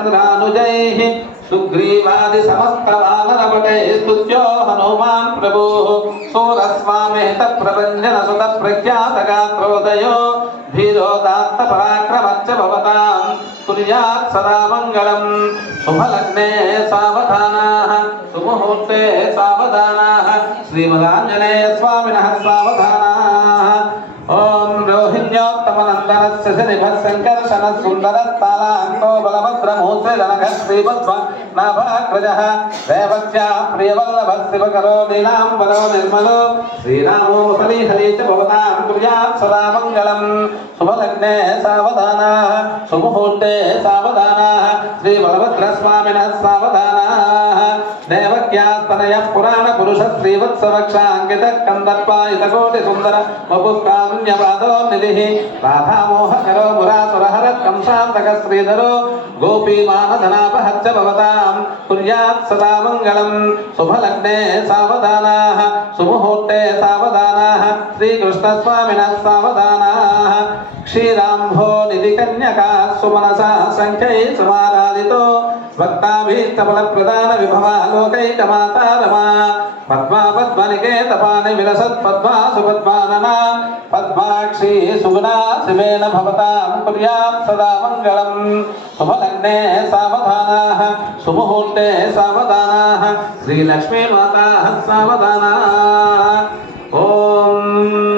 चंद्रानुजैः सुग्रीवादि समस्त वानरपटे स्तुत्यो हनुमान् प्रभुः सूरस्वामेत प्रभञ्जन सुत प्रख्यात गात्रोदयो धीरोदात्त पराक्रमच्च भवतां कुर्यात् सदा मङ्गलम् शुभलग्ने सावधानाः सुमुहूर्ते सावधानाः श्रीमदाञ्जनेय स्वामिनः सावधानाः ओम रोहिण्योत्तमनन्दनस्य श्रीभः संकर्षण सुन्दरस्तालान्तो बलभद्रमूर्ते जनकः श्रीपद्म नाभाग्रजः देवस्या प्रियवल्लभः शिवकरो लीलाम्बरो निर्मलो श्रीरामो सलीहली च भवतां कुर्यात् सदा मङ्गलम् शुभलग्ने सावधानाः सुमुहूर्ते सावधानाः श्रीबलभद्रस्वामिनः सावधानाः देवक्यास्तनयः पुराणपुरुषः श्रीवत्सवक्षाङ्कितः कन्दर्पायितकोटिसुन्दर वपुस्कारुण्यपादो निधिः राधामोहकरो मुरासुरहरः कंसान्तकः श्रीधरो गोपीमानधनापहच्च भवतां कुर्यात् सदा मङ्गलम् शुभलग्ने सावधानाः सुमुहूर्ते सावधानाः श्रीकृष्णस्वामिनः सावधानाः क्षीराम्भो निधिकन्यका सुमनसा सङ्ख्यै समाराधितो भक्ताभीष्टफलप्रदान विभवा लोकैकमाता रमा पद्मा पद्मनिकेतपानि विलसत् पद्मा सुपद्मानना पद्माक्षी सुगुणा शिवेन भवतां कुर्यात् सदा मङ्गलम् शुभलग्ने सावधानाः सुमुहूर्ते सावधानाः श्रीलक्ष्मी माता सावधानाः ओम